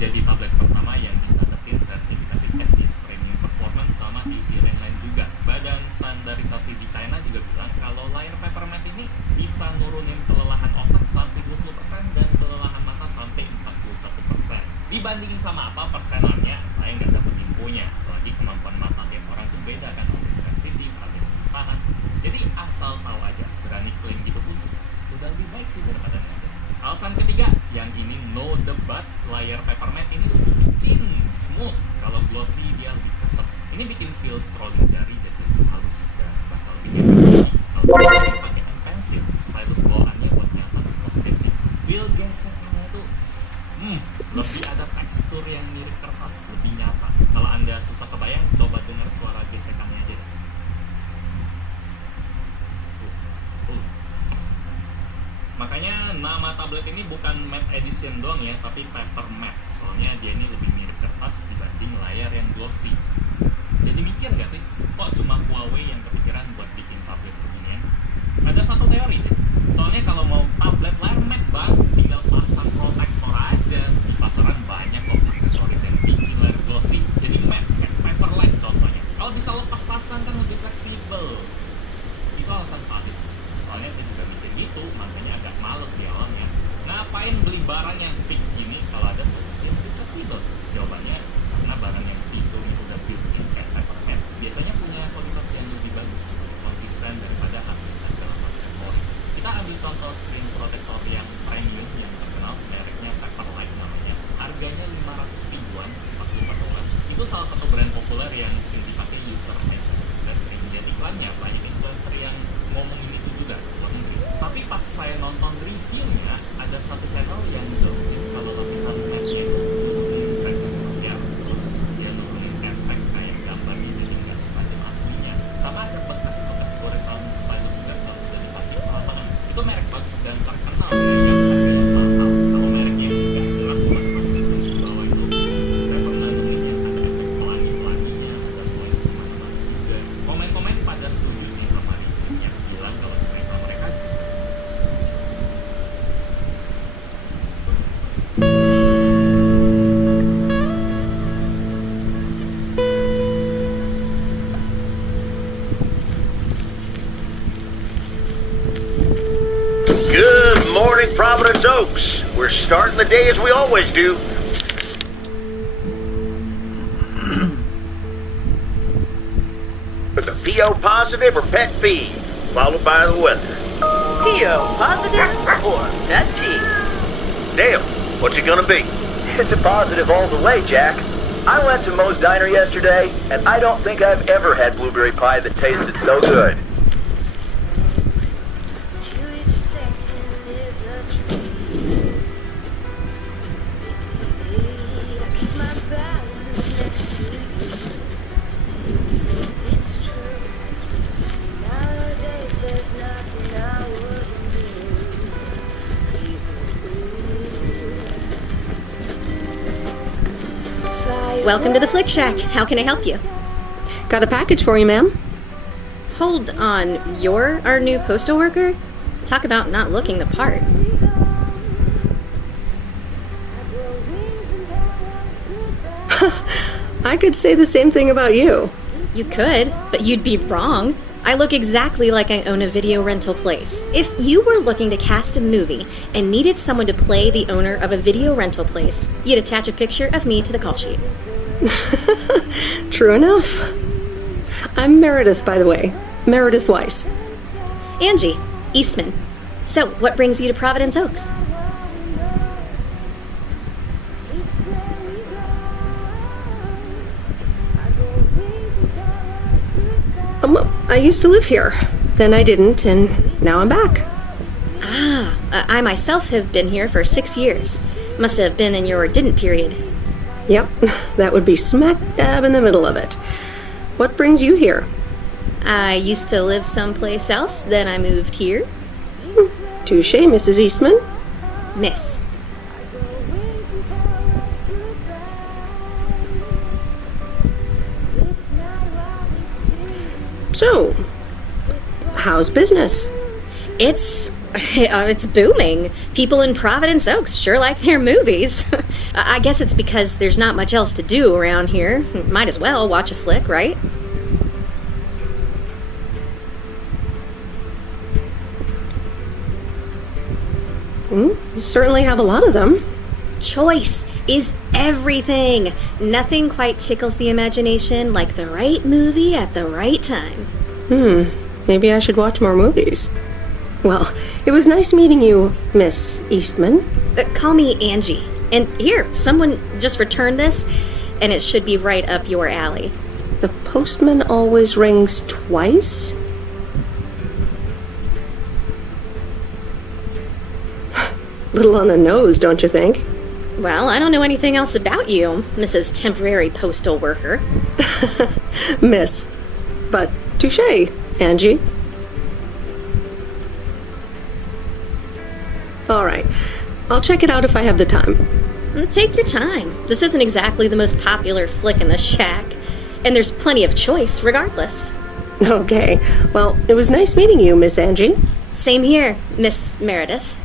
jadi tablet pertama yang bisa dapetin sertifikasi SGS Premium Performance sama TV lain-lain juga. Badan standarisasi di China juga bilang kalau layar Peppermint ini bisa nurunin kelelahan otak sampai 20% dan kelelahan mata sampai 41%. Dibandingin sama apa persenannya, saya nggak dapet infonya. Apalagi kemampuan mata tiap orang tuh beda kan, ada yang sensitif, ada yang tahan. Jadi asal tahu aja, berani klaim gitu pun udah lebih baik sih daripada nggak. Alasan ketiga, yang ini no debat, layar Peppermint ini lebih licin, smooth. Kalau glossy dia lebih kesep. Ini bikin feel scrolling jari jadi lebih halus dan bakal bikin lebih. Kalau kita pakai pen pencil, stylus bawaannya buat nyaman atau sketching. Feel gesekannya tuh lebih ada tekstur yang mirip kertas, lebih nyata. Kalau Anda susah kebayang, coba dengar suara gesekannya aja. Makanya nama tablet ini bukan matte edition doang ya, tapi paper matte. Soalnya dia ini lebih mirip kertas dibanding layar yang glossy. Jadi mikir gak sih, kok cuma Huawei yang kepikiran buat bikin tablet beginian? Ada satu teori sih. Soalnya kalau mau tablet layar matte bang, tinggal pasang protektor aja. Di pasaran banyak kok aksesoris yang tinggi layar glossy. Jadi matte, kayak paper light contohnya. Kalau bisa lepas pasang kan lebih fleksibel. Itu alasan valid sih. Soalnya saya juga mikir gitu, makanya agak males di awalnya. Ngapain beli barang yang fix gini kalau ada solusi yang lebih fleksibel? Jawabannya, karena barang yang fitur udah built-in kayak Peppermint biasanya punya kualitas yang lebih bagus, konsisten daripada fasilitas dalam aksesoris. Kita ambil contoh screen protector yang premium yang terkenal, mereknya Pepperlight namanya. Harganya 500 ribuan, 44 dolar. Itu salah satu brand populer yang sering dipakai user saya sering lihat iklannya, banyak influencer yang ngomongin itu juga luar negeri. Tapi pas saya nonton reviewnya, ada satu channel yang jelasin kalau lapisan matte-nya itu nurunin brightness layar, terus dia nurunin efek kayak gambarnya jadi nggak setajam aslinya. Sama ada bekas-bekas goresan stylus juga kalau udah dipakai ke lapangan. Itu merek bagus dan terkenal ya, yang harganya mahal. Kalau mereknya nggak jelas-jelas pasti di bawah itu. Saya pernah nuruninnya ada efek pelangi-pelanginya, ada voice kemana-mana juga. Komen-komen pada setuju sih sama reviewnya, bilang kalau cerita mereka Good morning, Providence Oaks. We're starting the day as we always do. With a PO positive or pet peeve, followed by the weather. PO positive or pet peeve? Dale, what's it gonna be? It's a positive all the way, Jack. I went to Moe's Diner yesterday, and I don't think I've ever had blueberry pie that tasted so good. Welcome to the Flick Shack. How can I help you? Got a package for you, ma'am. Hold on, you're our new postal worker? Talk about not looking the part. I could say the same thing about you. You could, but you'd be wrong. I look exactly like I own a video rental place. If you were looking to cast a movie and needed someone to play the owner of a video rental place, you'd attach a picture of me to the call sheet. True enough. I'm Meredith, by the way. Meredith Weiss. Angie, Eastman. So, what brings you to Providence Oaks? I used to live here. Then I didn't, and now I'm back. I myself have been here for 6 years. Must have been in your didn't period. Yep, that would be smack dab in the middle of it. What brings you here? I used to live someplace else, then I moved here. Touche, Mrs. Eastman. Miss. So, how's business? It's It's booming. People in Providence Oaks sure like their movies. I guess it's because there's not much else to do around here. Might as well watch a flick, right? You certainly have a lot of them. Choice is everything. Nothing quite tickles the imagination like the right movie at the right time. Maybe I should watch more movies. Well, it was nice meeting you, Miss Eastman. Call me Angie. And here, someone just returned this, and it should be right up your alley. The postman always rings twice? Little on the nose, don't you think? Well, I don't know anything else about you, Mrs. Temporary Postal Worker. Miss. But touche, Angie. All right. I'll check it out if I have the time. Take your time. This isn't exactly the most popular flick in the shack, and there's plenty of choice regardless. Okay. Well, it was nice meeting you, Miss Angie. Same here, Miss Meredith.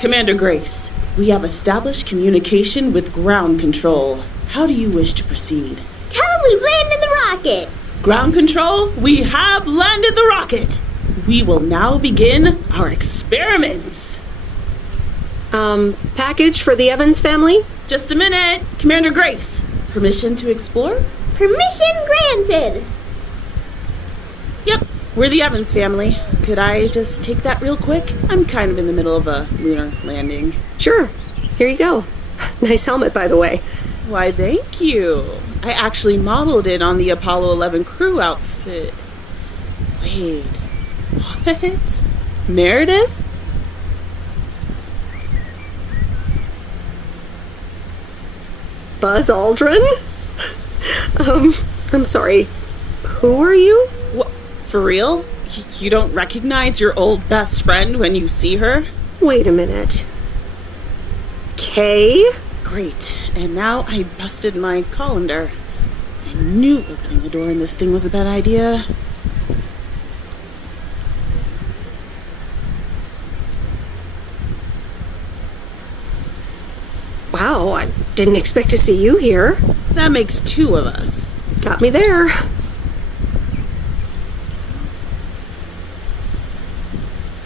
Commander Grace, we have established communication with ground control. How do you wish to proceed? Tell them we've landed the rocket. Ground control, we have landed the rocket. We will now begin our experiments. Package for the Evans family? Just a minute. Commander Grace, permission to explore? Permission granted. Yep, we're the Evans family. Could I just take that real quick? I'm kind of in the middle of a lunar landing. Sure. Here you go. Nice helmet, by the way. Why, thank you. I actually modeled it on the Apollo 11 crew outfit. Wait, what? Meredith? Buzz Aldrin? I'm sorry. Who are you? What, for real? You don't recognize your old best friend when you see her? Wait a minute. Kay? Great. And now I busted my colander. I knew opening the door in this thing was a bad idea. Wow, I didn't expect to see you here. That makes two of us. Got me there.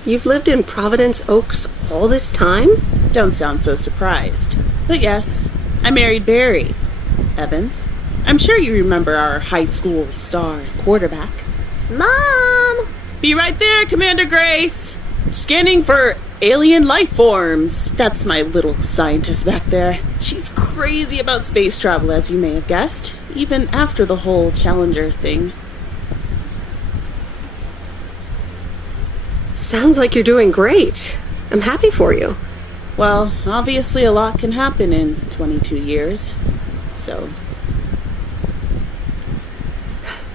You've lived in Providence Oaks all this time? Don't sound so surprised. But yes, I married Barry Evans. I'm sure you remember our high school star quarterback. Mom! Be right there, Commander Grace! Scanning for alien life forms. That's my little scientist back there. She's crazy about space travel, as you may have guessed, even after the whole Challenger thing. Sounds like you're doing great. I'm happy for you. Well, obviously a lot can happen in 22 years. So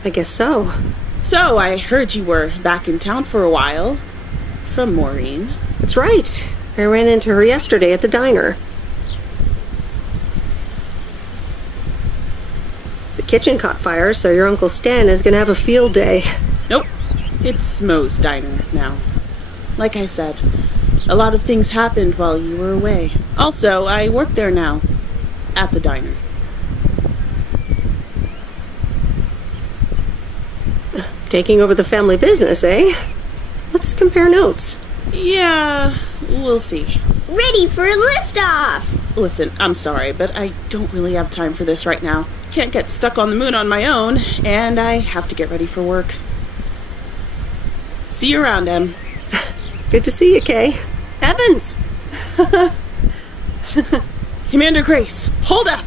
I guess so. So, I heard you were back in town for a while. From Maureen. That's right. I ran into her yesterday at the diner. kitchen caught fire, so your Uncle Stan is gonna have a field day. Nope. It's Moe's Diner now. Like I said, a lot of things happened while you were away. Also, I work there now. At the diner. Taking over the family business, eh? Let's compare notes. Yeah, we'll see. Ready for a liftoff! Listen, I'm sorry, but I don't really have time for this right now. Can't get stuck on the moon on my own, and I have to get ready for work. See you around, Em. Good to see you, Kay. Evans! Commander Grace, hold up!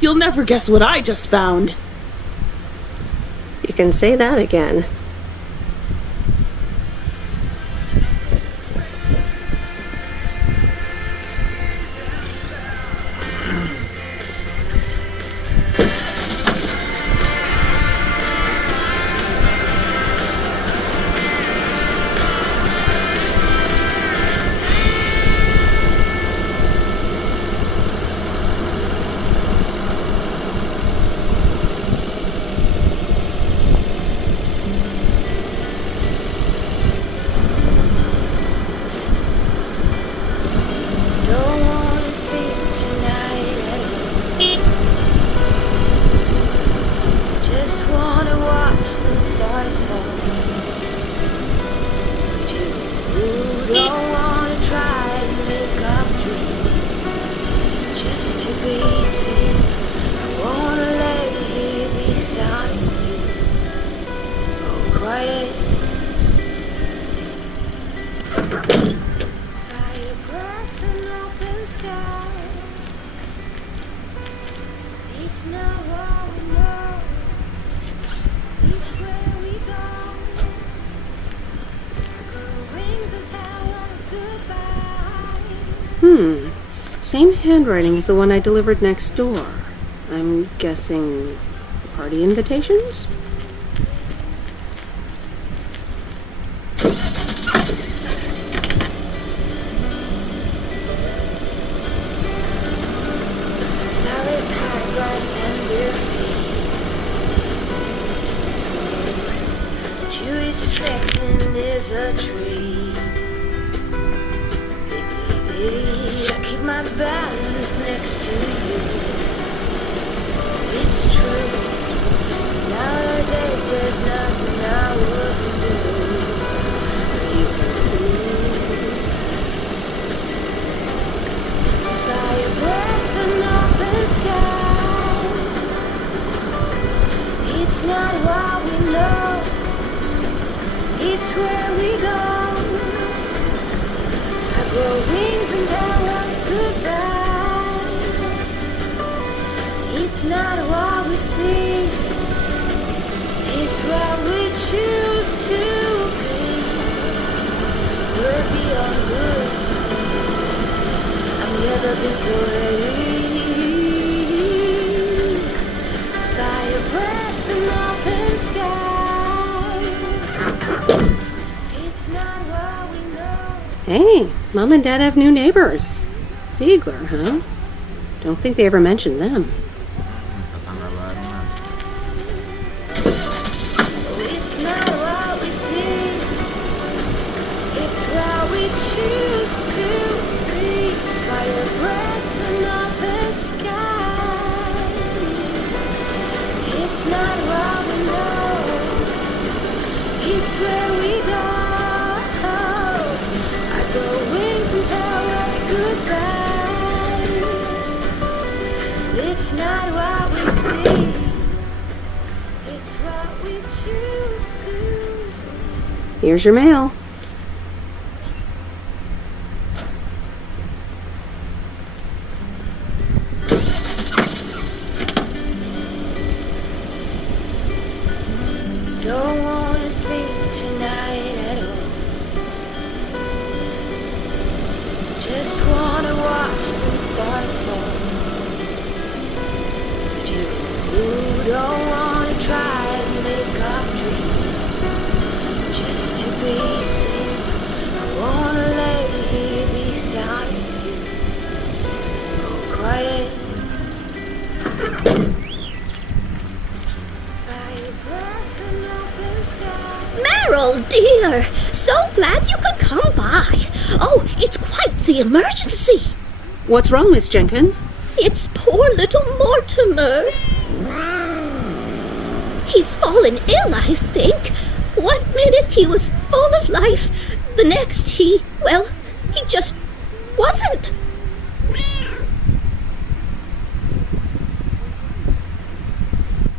You'll never guess what I just found. You can say that again. Same handwriting as the one I delivered next door. I'm guessing party invitations? Hey, Mom and Dad have new neighbors. Ziegler, huh? Don't think they ever mentioned them. Tetangga baru, Mas. It's not what we see, it's what we choose to be. Fire breath and open sky. It's not what we know, it's where we go. I grow wings and tell her goodbye. It's not what we see, it's what we choose to. Here's your mail. Don't wanna think tonight at all. Just wanna watch the stars fall. But you don't wanna try to make our dream just to be Oh dear, so glad you could come by. Oh, it's quite the emergency. What's wrong, Miss Jenkins? It's poor little Mortimer. He's fallen ill, I think. One minute he was full of life, the next he just wasn't.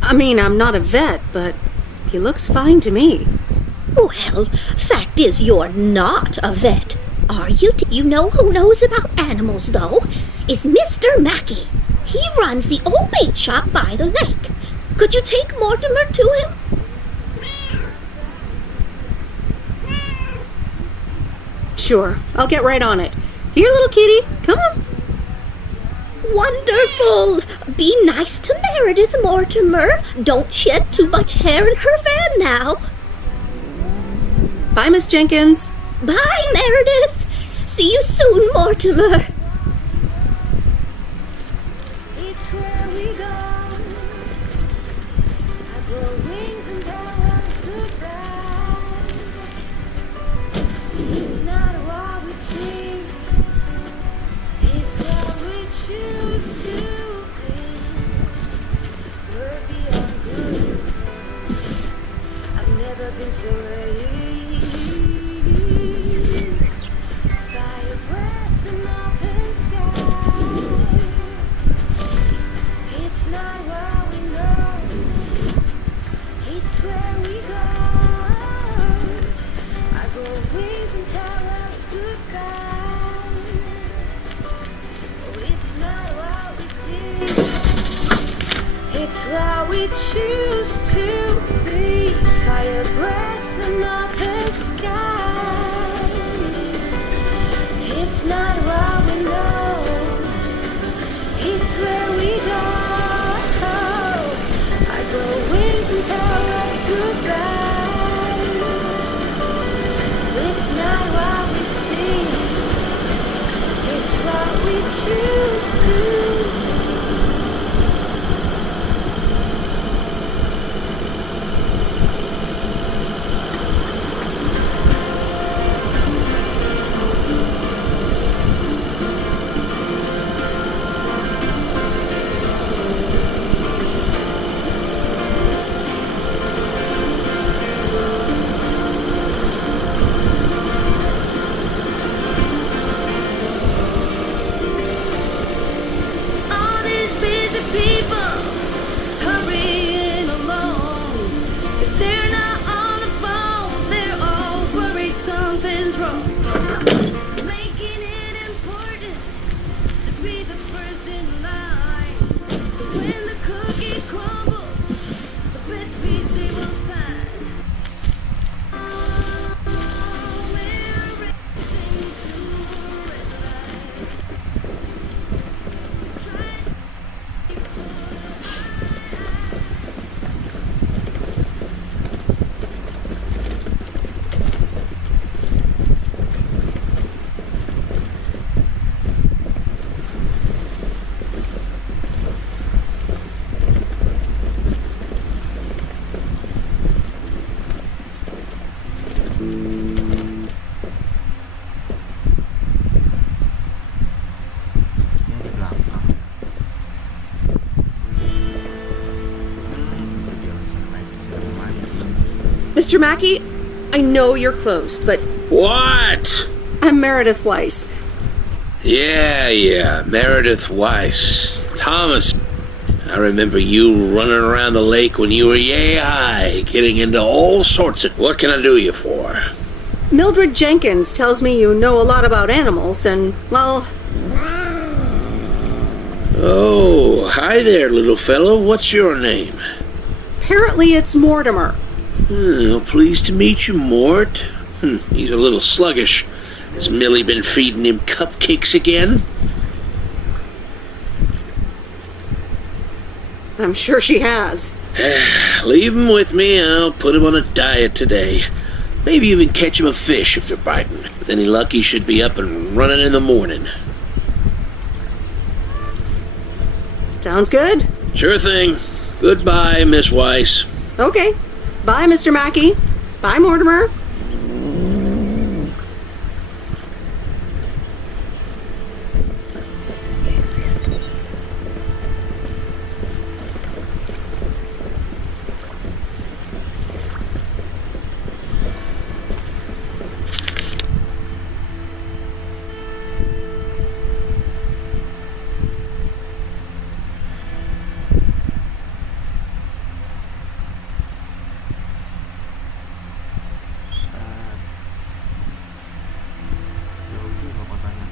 I mean, I'm not a vet, but he looks fine to me. Well, fact is you're not a vet, are you? You know who knows about animals, though? Is Mr. Mackey. He runs the old bait shop by the lake. Could you take Mortimer to him? Sure, I'll get right on it. Here, little kitty, come on. Wonderful! Be nice to Meredith, Mortimer. Don't shed too much hair in her van now. Bye, Miss Jenkins. Bye, Meredith. See you soon, Mortimer. It's where we go. I grow wings and tell us goodbye. It's not what we see. It's what we choose to be. We're beyond good. I've never been so ready. Fire breath and open sky. It's not what we know. It's where we go. I grow wings and tell us goodbye. Oh, it's not what we see. It's what we choose to be. Fire breath and open sky. It's not what we know. It's where we go. I grow wings and tell us goodbye. It's not what we see. It's what we choose to. All these busy people hurrying along. If they're not on the phone, they're all worried something's wrong. Making it important to be the first in line. So when the cookie crumbles, the best piece they will find. We're racing to a red light. Sepertinya di belakang. Itu dia bisa mancing. Mr. Mackey, I know you're closed, but What? I'm Meredith Weiss. Yeah, Meredith Weiss. Thomas, I remember you running around the lake when you were yay high, getting into all sorts of... What can I do you for? Mildred Jenkins tells me you know a lot about animals, and, well, Oh, hi there, little fellow. What's your name? apparently it's Mortimer. Oh, pleased to meet you, Mort. He's a little sluggish. Has Millie been feeding him cupcakes again? I'm sure she has. Leave him with me. I'll put him on a diet today. Maybe even catch him a fish if they're biting. With any luck, he should be up and running in the morning. Sounds good. Sure thing. Goodbye, Miss Weiss. Okay. Bye, Mr. Mackey. Bye, Mortimer. Set. Jauh juga kotanya.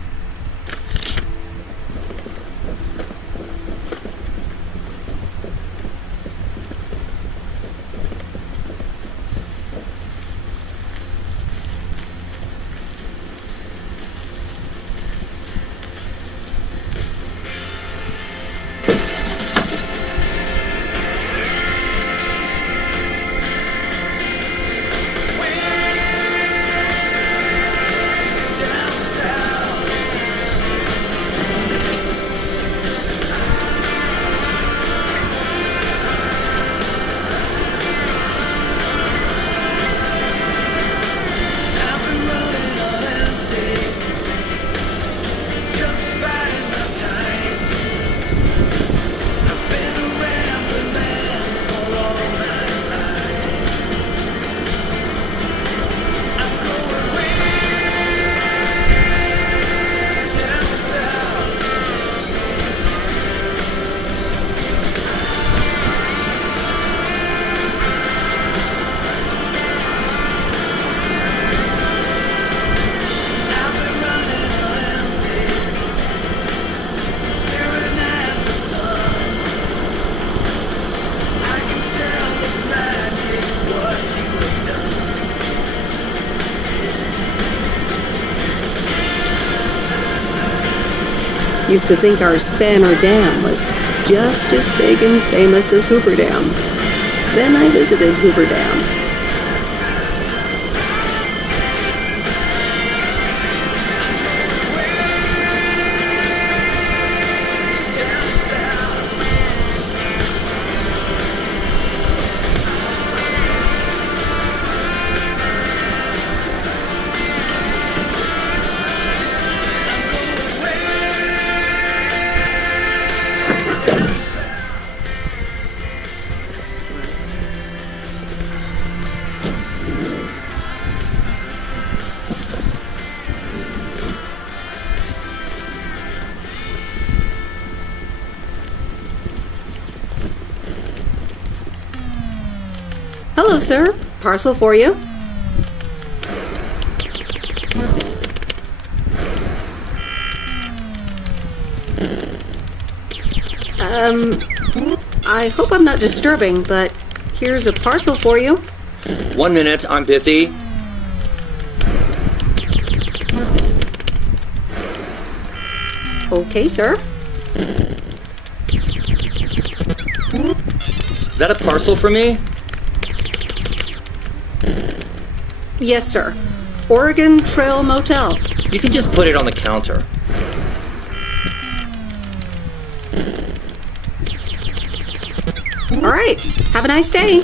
Used to think our Spanner Dam was just as big and famous as Hoover Dam. Then I visited Hoover Dam. Hello, sir. Parcel for you. I hope I'm not disturbing, but here's a parcel for you. 1 minute, I'm busy. Okay, sir. That a parcel for me? Yes, sir. Oregon Trail Motel. You can just put it on the counter. All right. Have a nice day.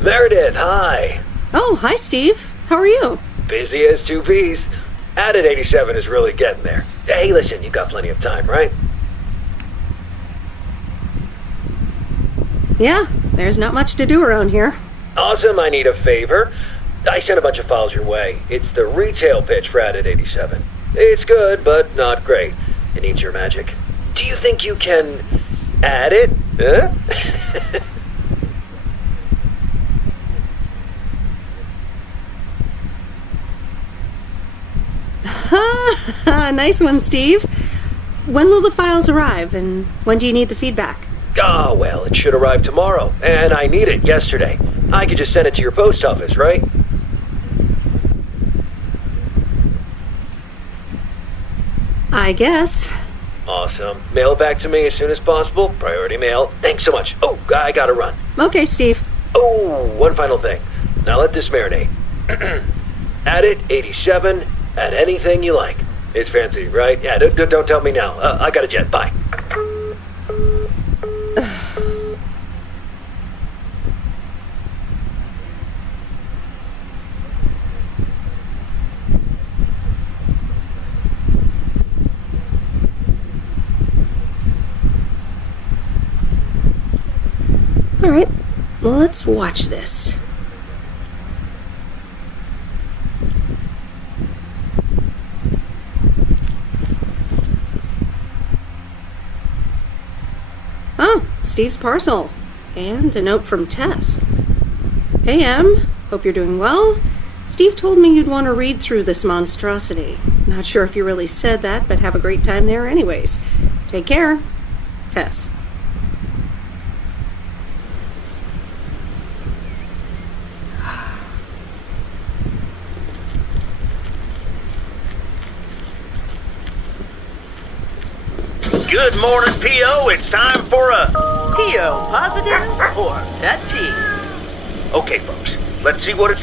Meredith, hi. Oh, hi, Steve. How are you? Busy as two peas. Added 87 is really getting there. Hey, listen, you got plenty of time, right? Yeah, there's not much to do around here. Awesome, I need a favor. I sent a bunch of files your way. It's the retail pitch for Added 87. It's good, but not great. It needs your magic. Do you think you can add it? Huh? Nice one, Steve. When will the files arrive, and when do you need the feedback? Oh, well, it should arrive tomorrow, and I need it yesterday. I could just send it to your post office, right? I guess. Awesome. Mail it back to me as soon as possible. Priority mail. Thanks so much. Oh, I gotta run. Okay, Steve. Oh, one final thing. Now let this marinate. Add it, 87, add anything you like. It's fancy, right? Yeah, don't tell me now. I got a jet. Bye. All right, well, let's watch this. Oh, Steve's parcel. And a note from Tess. Hey, Em. Hope you're doing well. Steve told me you'd want to read through this monstrosity. Not sure if you really said that, but have a great time there anyways. Take care. Tess. Good morning, P.O. It's time for a P.O. positive or pet peeve. Okay, folks, let's see what it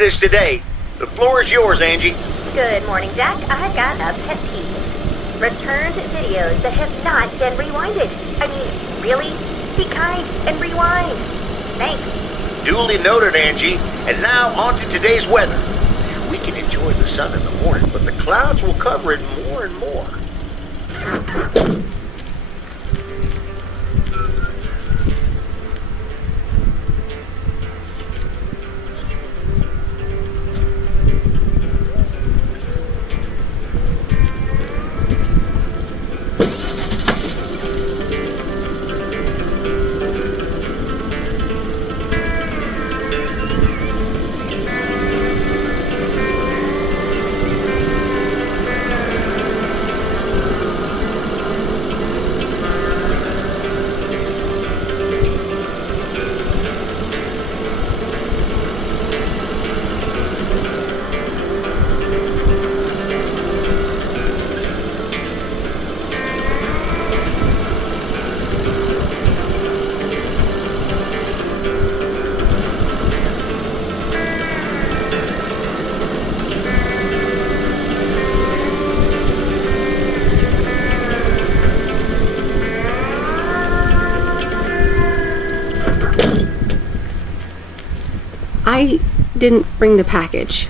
is today. The floor is yours, Angie. Good morning, Jack. I got a pet peeve. Returned videos that have not been rewinded. I mean, really? Be kind and rewind. Thanks. Duly noted, Angie. And now on to today's weather. We can enjoy the sun in the morning, but the clouds will cover it more and more. I didn't bring the package.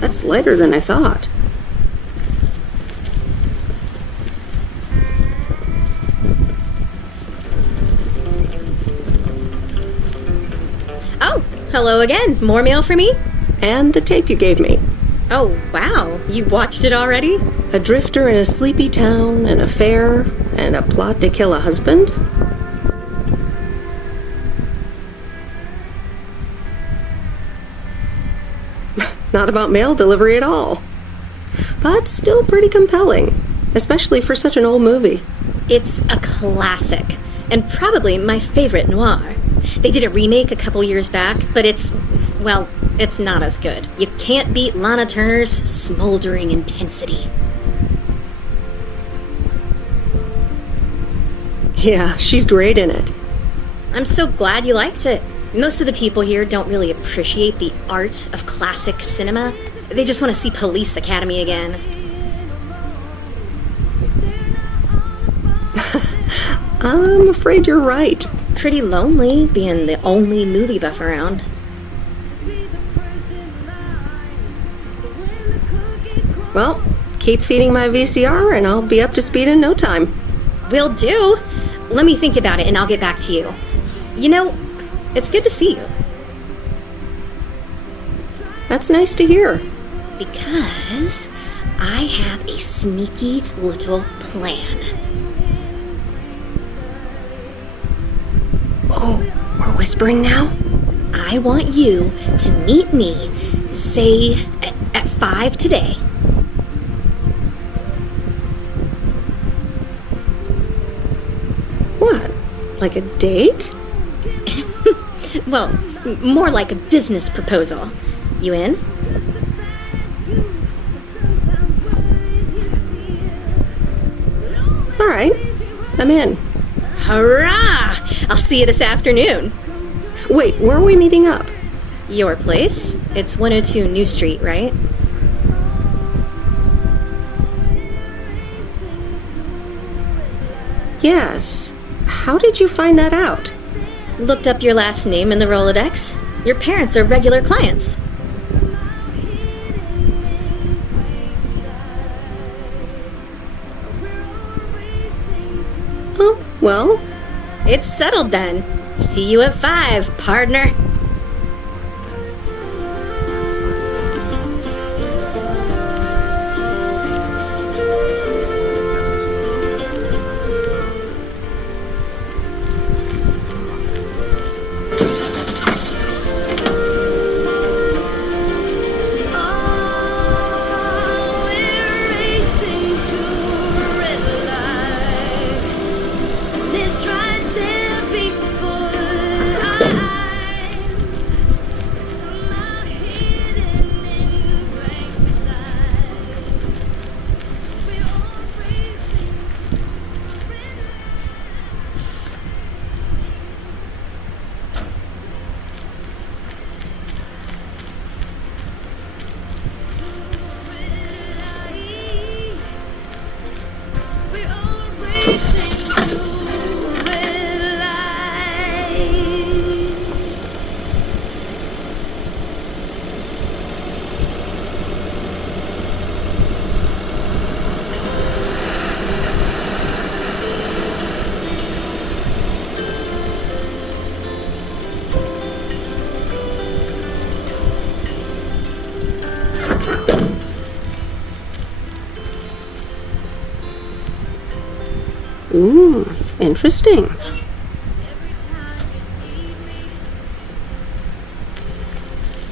That's lighter than I thought. Oh, hello again. More mail for me? And the tape you gave me. Oh, wow. You watched it already? A drifter in a sleepy town, an affair, and a plot to kill a husband? Not about mail delivery at all. But still pretty compelling, especially for such an old movie. It's a classic, and probably my favorite noir. They did a remake a couple years back, but it's not as good. You can't beat Lana Turner's smoldering intensity. Yeah, she's great in it. I'm so glad you liked it. Most of the people here don't really appreciate the art of classic cinema. They just want to see Police Academy again. I'm afraid you're right. Pretty lonely being the only movie buff around. Well, keep feeding my VCR and I'll be up to speed in no time. Will do. Let me think about it and I'll get back to you. You know, it's good to see you. That's nice to hear. Because I have a sneaky little plan. Oh, we're whispering now? I want you to meet me, say, at 5 today. What? Like a date? Well, more like a business proposal. You in? All right, I'm in. Hurrah! I'll see you this afternoon. Wait, where are we meeting up? Your place? It's 102 New Street, right? Yes. How did you find that out? Looked up your last name in the Rolodex. Your parents are regular clients. Oh, well, It's settled then. See you at 5, partner. Ooh, interesting.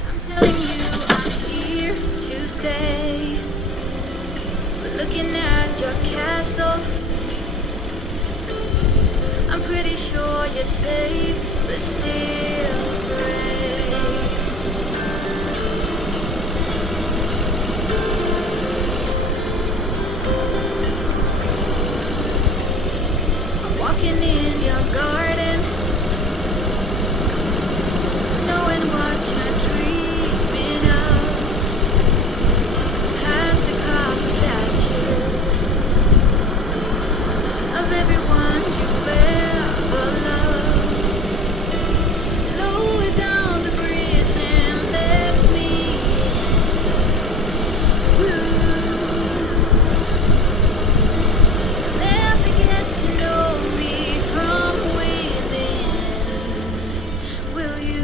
I'm telling you, I'm here to stay. Looking at your castle, I'm pretty sure you're safe, but still afraid. I'm walking in your garden, knowing what you're dreaming of. Past the copper statues of everyone you've ever loved. Lower down the bridge and let me in. Never get to know me from within. Will you?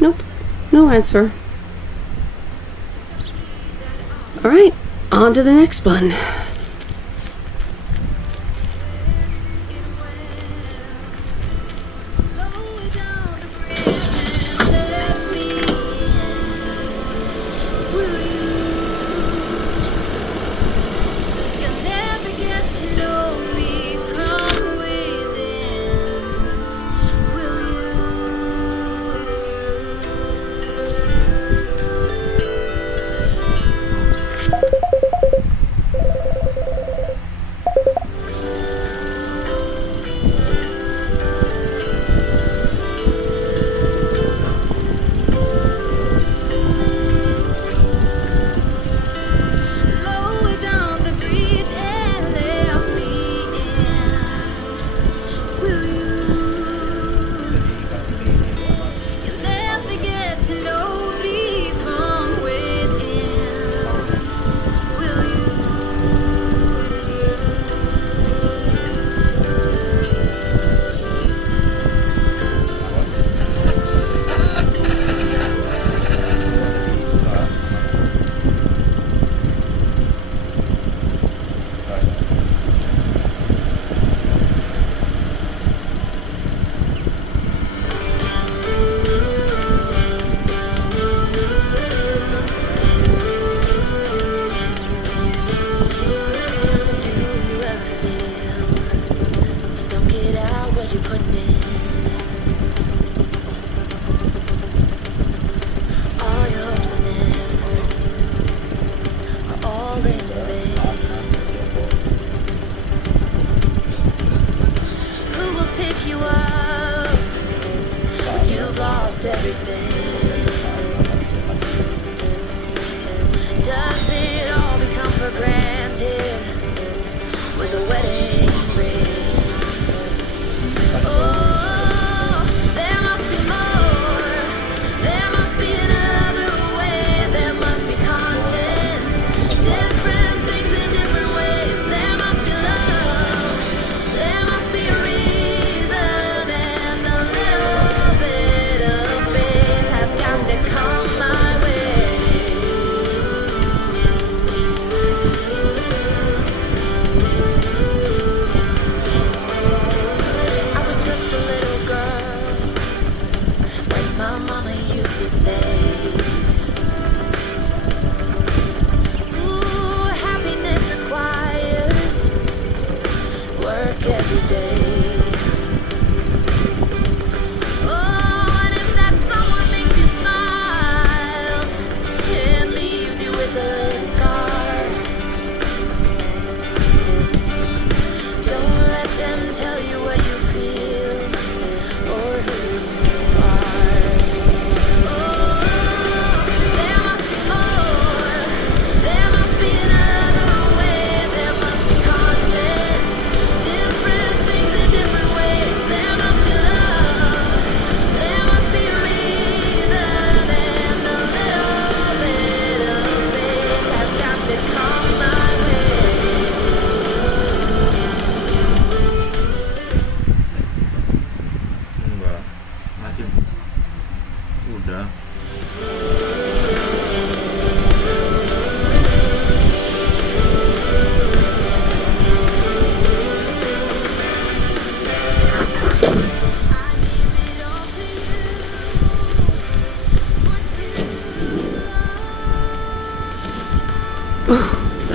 Nope, no answer. All right, on to the next one. Lower down the bridge and let me in.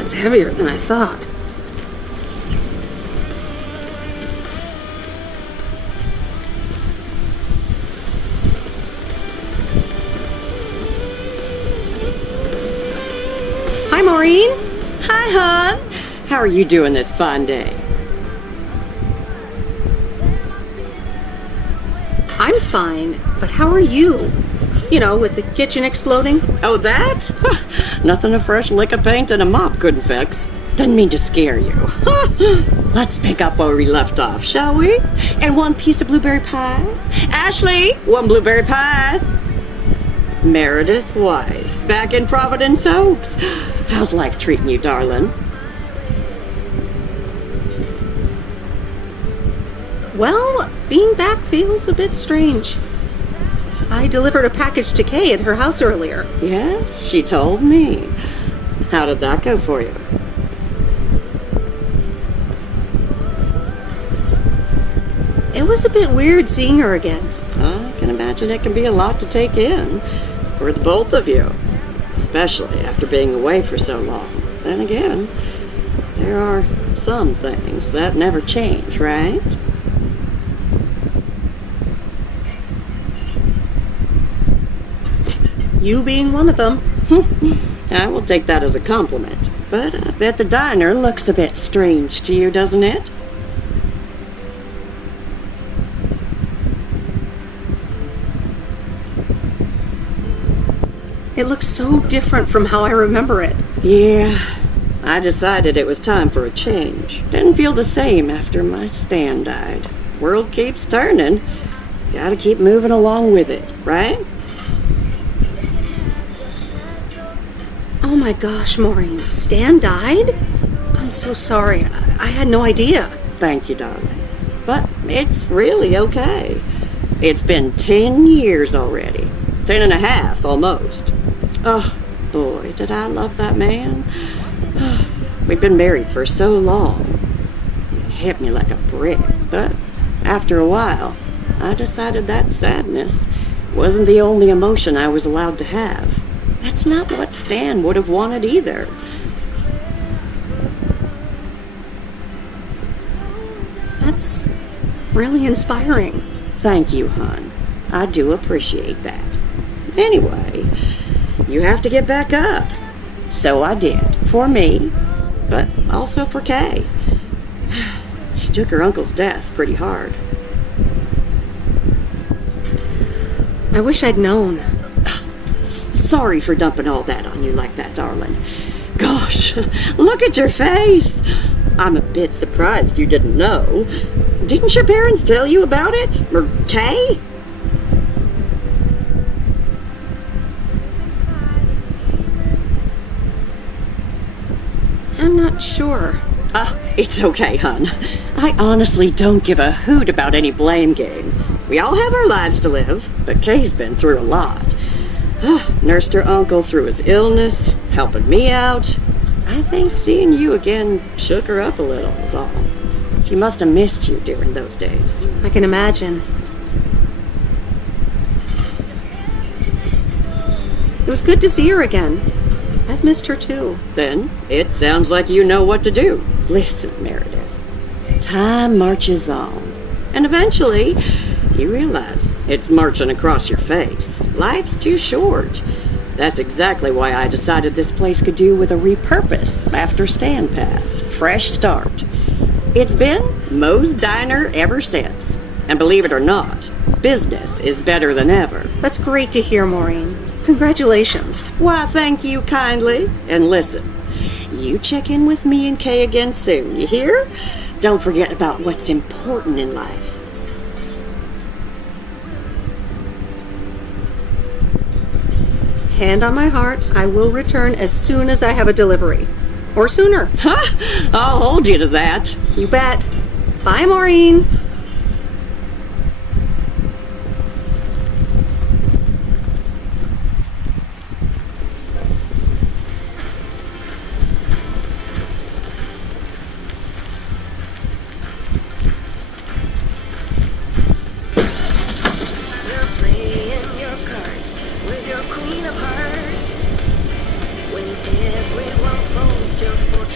It's heavier than I thought. Hi, Maureen. Hi, hon. How are you doing this fine day? I'm fine, but how are you? You know, with the kitchen exploding? Oh, that? Huh, nothing a fresh lick of paint and a mop couldn't fix. Didn't mean to scare you. Let's pick up where we left off, shall we? And one piece of blueberry pie? Ashley, one blueberry pie. Meredith Weiss, back in Providence Oaks. How's life treating you, darling? Well, being back feels a bit strange. I delivered a package to Kay at her house earlier. Yes, she told me. How did that go for you? It was a bit weird seeing her again. I can imagine it can be a lot to take in for the both of you, especially after being away for so long. Then again, there are some things that never change, right? You being one of them. I will take that as a compliment. But I bet the diner looks a bit strange to you, doesn't it? It looks so different from how I remember it. Yeah, I decided it was time for a change. Didn't feel the same after my Stan died. World keeps turning. Gotta keep moving along with it, right? Oh my gosh, Maureen, Stan died? I'm so sorry. I had no idea. Thank you, darling. But it's really okay. It's been 10 years already. 10 and a half, almost. Oh, boy, did I love that man. We'd been married for so long. It hit me like a brick. But after a while, I decided that sadness wasn't the only emotion I was allowed to have. That's not what Stan would have wanted either. That's really inspiring. Thank you, hon. I do appreciate that. Anyway, you have to get back up. So I did. For me, but also for Kay. She took her uncle's death pretty hard. I wish I'd known. Sorry for dumping all that on you like that, darling. Gosh, look at your face. I'm a bit surprised you didn't know. Didn't your parents tell you about it? Or Kay? I'm not sure. It's okay, hon. I honestly don't give a hoot about any blame game. We all have our lives to live, but Kay's been through a lot. Nursed her uncle through his illness, helping me out. I think seeing you again shook her up a little, is all. She must have missed you during those days. I can imagine. It was good to see her again. I've missed her too. Then it sounds like you know what to do. Listen, Meredith. Time marches on. And eventually, you realize it's marching across your face. Life's too short. That's exactly why I decided this place could do with a repurpose after Stan passed. Fresh start. It's been Moe's Diner ever since. And believe it or not, business is better than ever. That's great to hear, Maureen. Congratulations. Why, thank you kindly. And listen, you check in with me and Kay again soon, you hear? Don't forget about what's important in life. Hand on my heart, I will return as soon as I have a delivery. Or sooner. Huh? I'll hold you to that. You bet. Bye, Maureen. You're playing your cards with your queen of hearts. When everyone phones your fortune.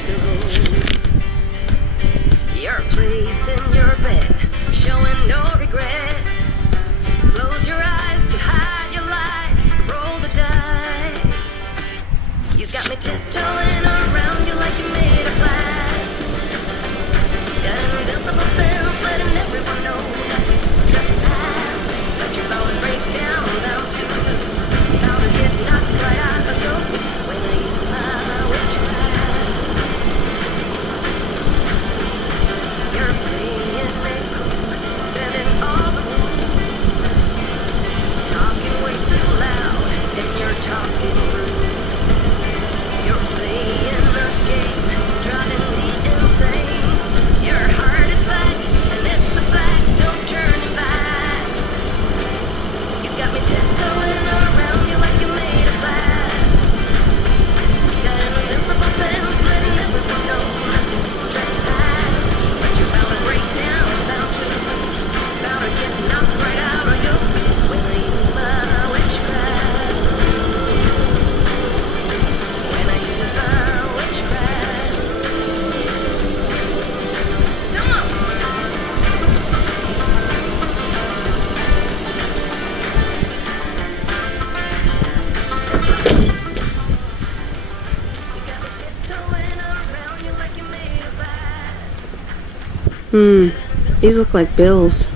These look like bills.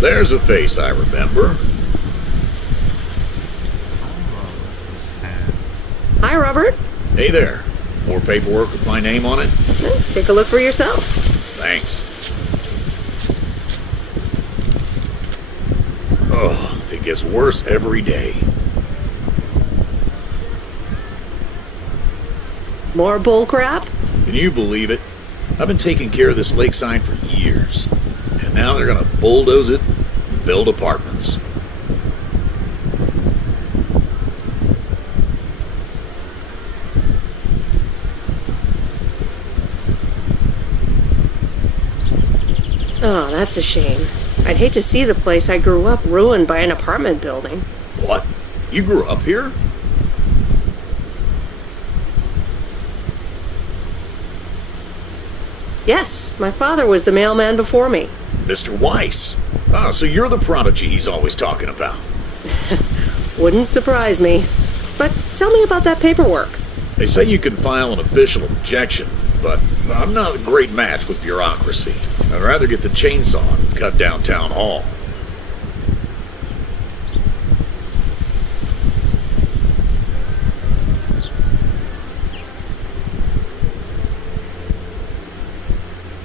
There's a face I remember. Hi, Robert. Hey there. More paperwork with my name on it? Take a look for yourself. Thanks. Oh, it gets worse every day. More bull crap? Can you believe it? I've been taking care of this lake sign for years. And now they're gonna bulldoze it and build apartments. Oh, that's a shame. I'd hate to see the place I grew up ruined by an apartment building. What? You grew up here? Yes, my father was the mailman before me. Mr. Weiss. Ah, so you're the prodigy he's always talking about. Wouldn't surprise me. But tell me about that paperwork. They say you can file an official objection, but I'm not a great match with bureaucracy. I'd rather get the chainsaw and cut down town hall.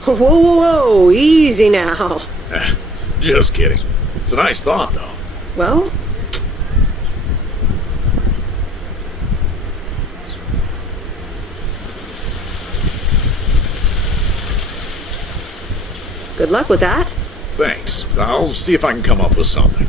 Whoa, whoa, whoa, easy now. Just kidding. It's a nice thought, though. Well, good luck with that. Thanks. I'll see if I can come up with something.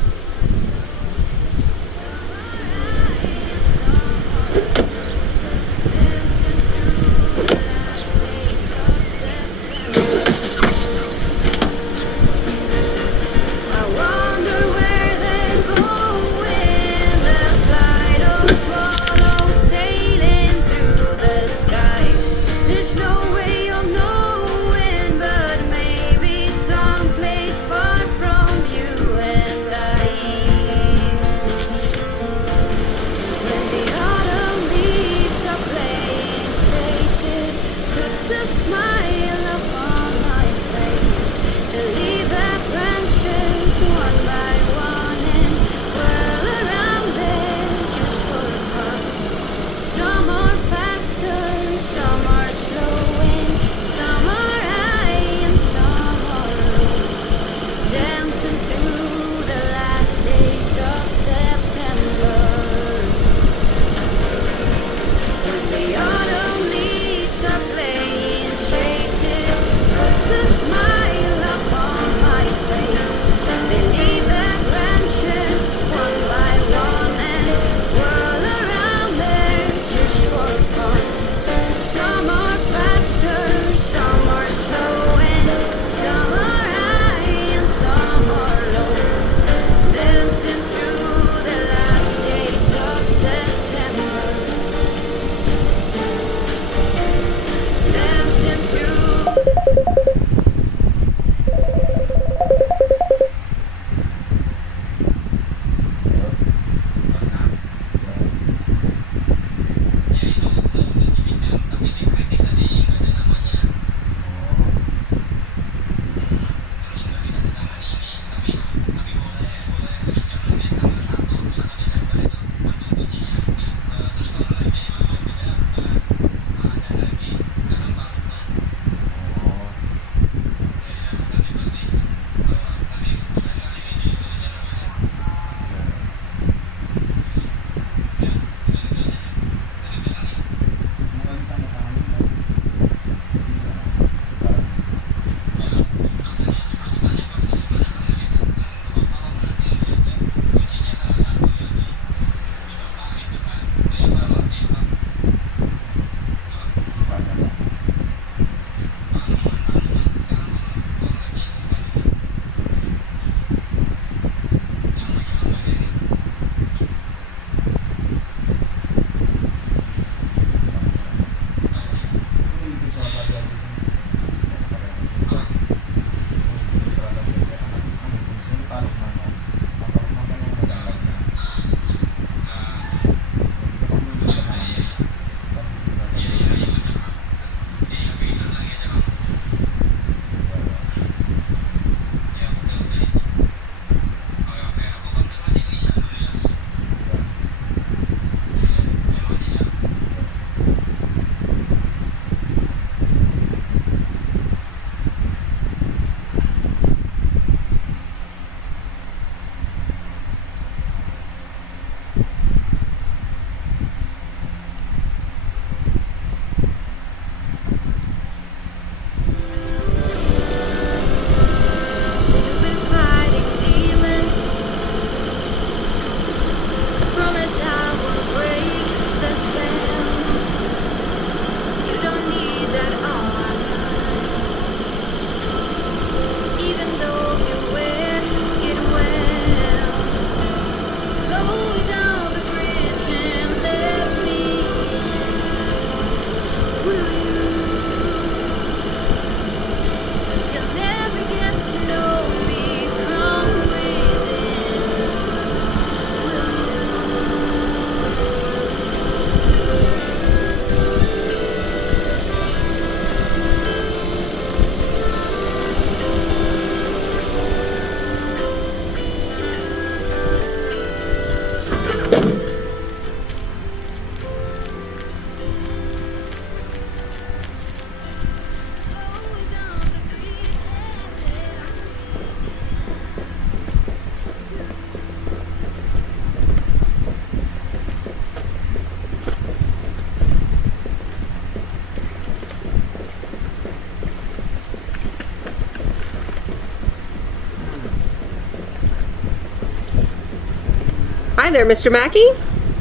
there, Mr. Mackey.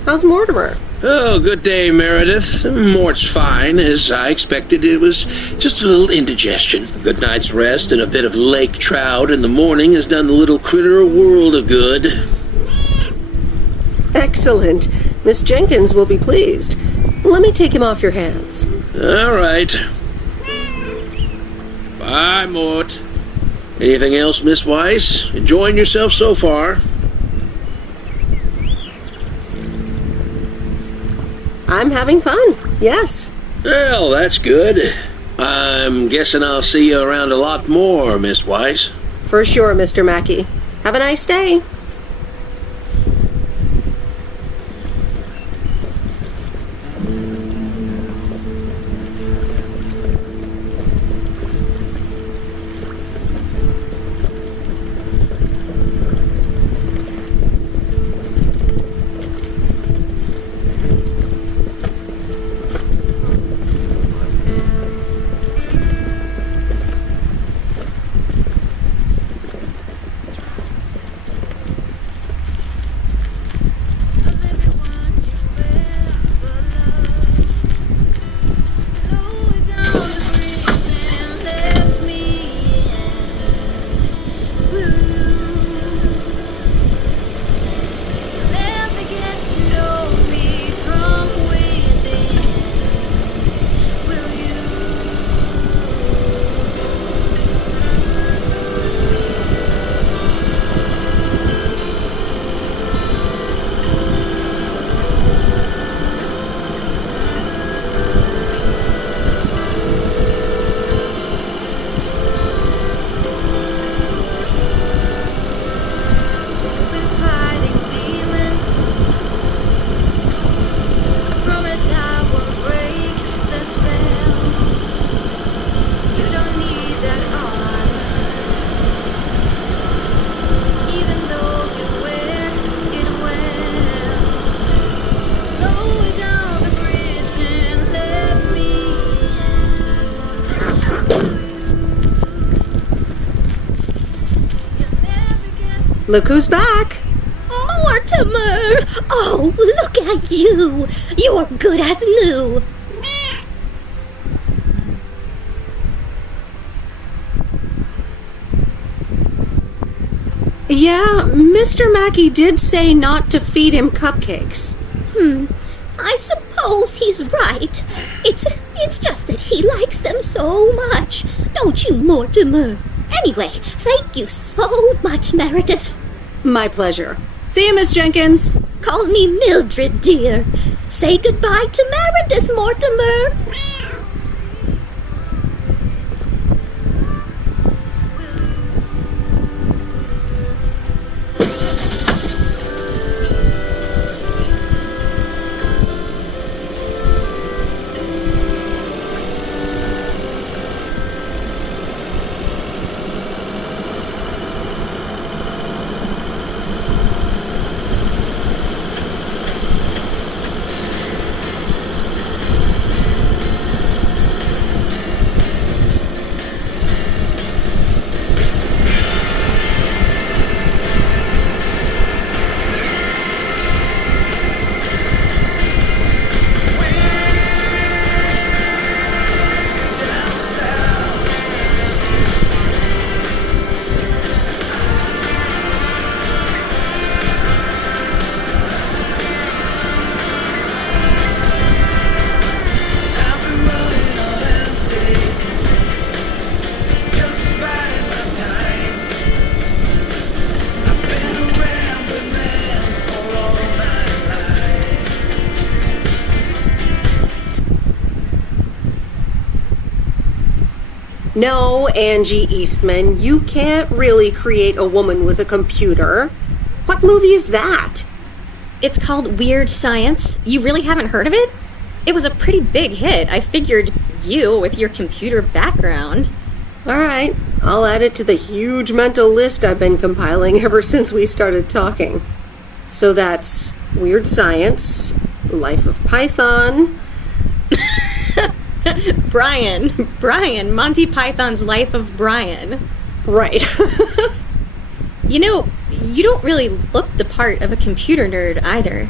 How's Mortimer? Oh, good day, Meredith. Mort's fine. As I expected, it was just a little indigestion. A good night's rest and a bit of lake trout in the morning has done the little critter a world of good. Excellent. Miss Jenkins will be pleased. Let me take him off your hands. All right. Bye, Mort. Anything else, Miss Weiss? Enjoying yourself so far? I'm having fun, yes. Well, that's good. I'm guessing I'll see you around a lot more, Miss Weiss. For sure, Mr. Mackey. Have a nice day. Look who's back. Mortimer! Oh, look at you! You're good as new. Yeah, Mr. Mackey did say not to feed him cupcakes. I suppose he's right. It's just that he likes them so much. Don't you, Mortimer? Anyway, thank you so much, Meredith. My pleasure. See you, Miss Jenkins. Call me Mildred, dear. Say goodbye to Meredith, Mortimer. No, Angie Eastman, you can't really create a woman with a computer. What movie is that? It's called Weird Science. You really haven't heard of it? It was a pretty big hit. I figured you, with your computer background. All right, I'll add it to the huge mental list I've been compiling ever since we started talking. So that's Weird Science, Life of Python. Brian, Monty Python's Life of Brian. Right. You know, You don't really look the part of a computer nerd either.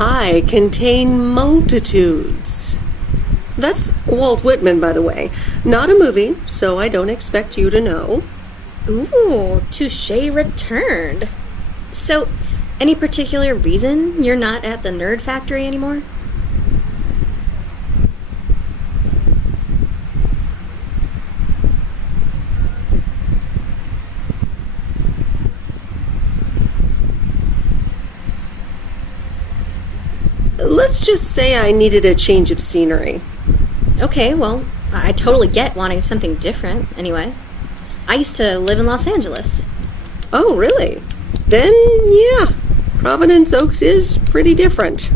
I contain multitudes. That's Walt Whitman, by the way. Not a movie, so I don't expect you to know. Ooh, touche returned. So, any particular reason you're not at the Nerd Factory anymore? Let's just say I needed a change of scenery. Okay, well, I totally get wanting something different, anyway. I used to live in Los Angeles. Oh, really? Then, yeah, Providence Oaks is pretty different.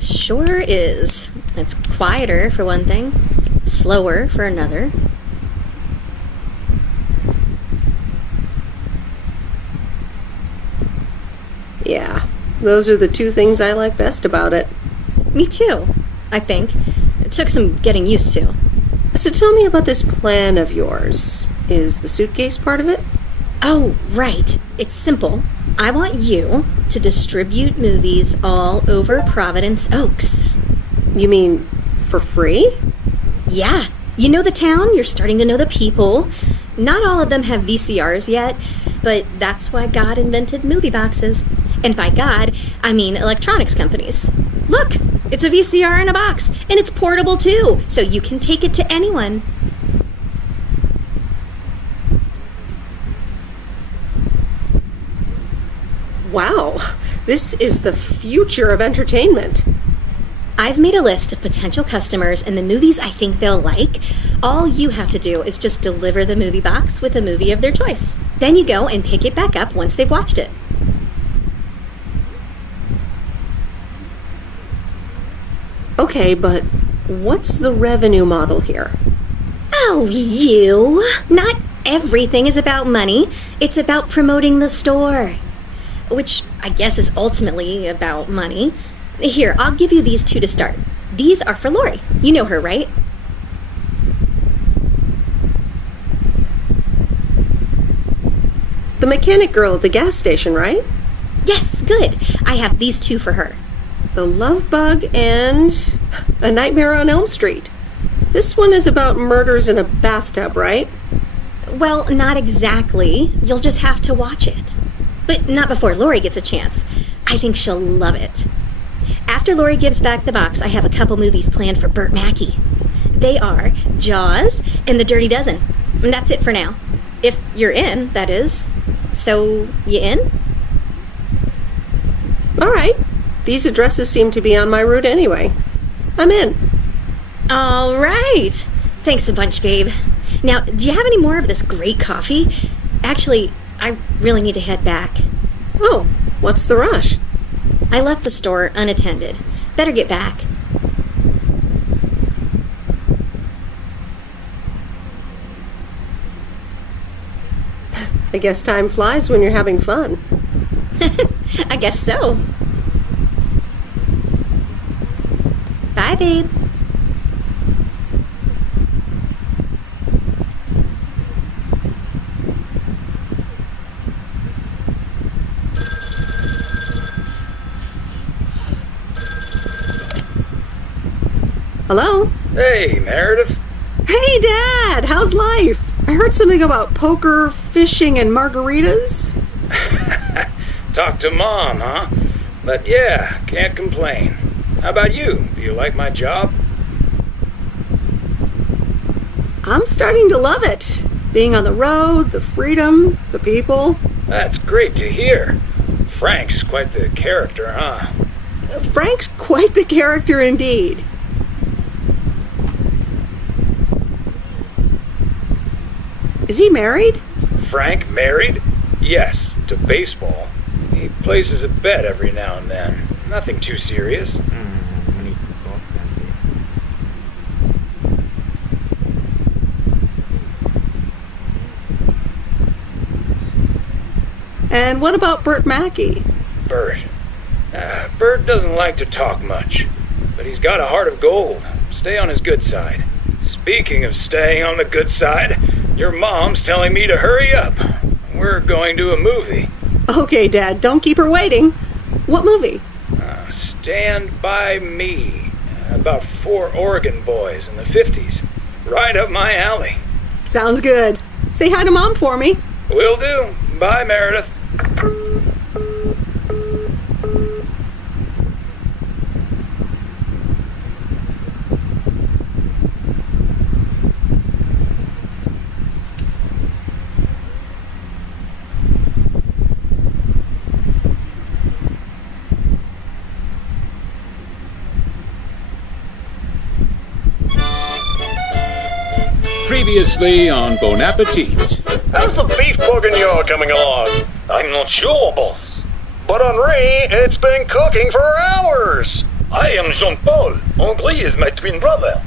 Sure is. It's quieter, for one thing. Slower, for another. Yeah, those are the two things I like best about it. Me too, I think. It took some getting used to. So tell me about this plan of yours. Is the suitcase part of it? Oh, right. It's simple. I want you to distribute movies all over Providence Oaks. You mean for free? Yeah. You know the town, you're starting to know the people. Not all of them have VCRs yet, but that's why God invented movie boxes. And by God, I mean electronics companies. Look, it's a VCR in a box, and it's portable too, so you can take it to anyone. Wow, this is the future of entertainment. I've made a list of potential customers and the movies I think they'll like. All you have to do is just deliver the movie box with a movie of their choice. Then you go and pick it back up once they've watched it. Okay, but what's the revenue model here? Oh, you! Not everything is about money. It's about promoting the store. Which I guess is ultimately about money. Here, I'll give you these two to start. These are for Lori. You know her, right? The mechanic girl at the gas station, right? Yes, good. I have these two for her. The Love Bug and A Nightmare on Elm Street. This one is about murders in a bathtub, right? Well, not exactly. You'll just have to watch it. But not before Lori gets a chance. I think she'll love it. After Lori gives back the box, I have a couple movies planned for Burt Mackey. They are Jaws and The Dirty Dozen. And that's it for now. If you're in, that is. So, you in? All right. These addresses seem to be on my route anyway. I'm in. All right. Thanks a bunch, babe. Now, do you have any more of this great coffee? Actually, I really need to head back. Oh, what's the rush? I left the store unattended. Better get back. I guess time flies when you're having fun. I guess so. Bye, babe. Hello? Hey, Meredith. Hey, Dad! How's life? I heard something about poker, fishing, and margaritas. Talk to Mom, huh? But yeah, can't complain. How about you? Do you like my job? I'm starting to love it. Being on the road, the freedom, the people. That's great to hear. Frank's quite the character, huh? Frank's quite the character indeed. Is he married? Frank married? Yes, to baseball. He places a bet every now and then. Nothing too serious. And what about Burt Mackey? Burt. Burt doesn't like to talk much, but he's got a heart of gold. Stay on his good side. Speaking of staying on the good side, your mom's telling me to hurry up. We're going to a movie. Okay, Dad, don't keep her waiting. What movie? Stand By Me. About 4 Oregon boys in the 50s. Right up my alley. Sounds good. Say hi to Mom for me. Will do. Bye, Meredith. Previously on Bon Appetit. How's the beef bourguignon coming along? I'm not sure, boss. But Henri, it's been cooking for hours. I am Jean-Paul. Henri is my twin brother.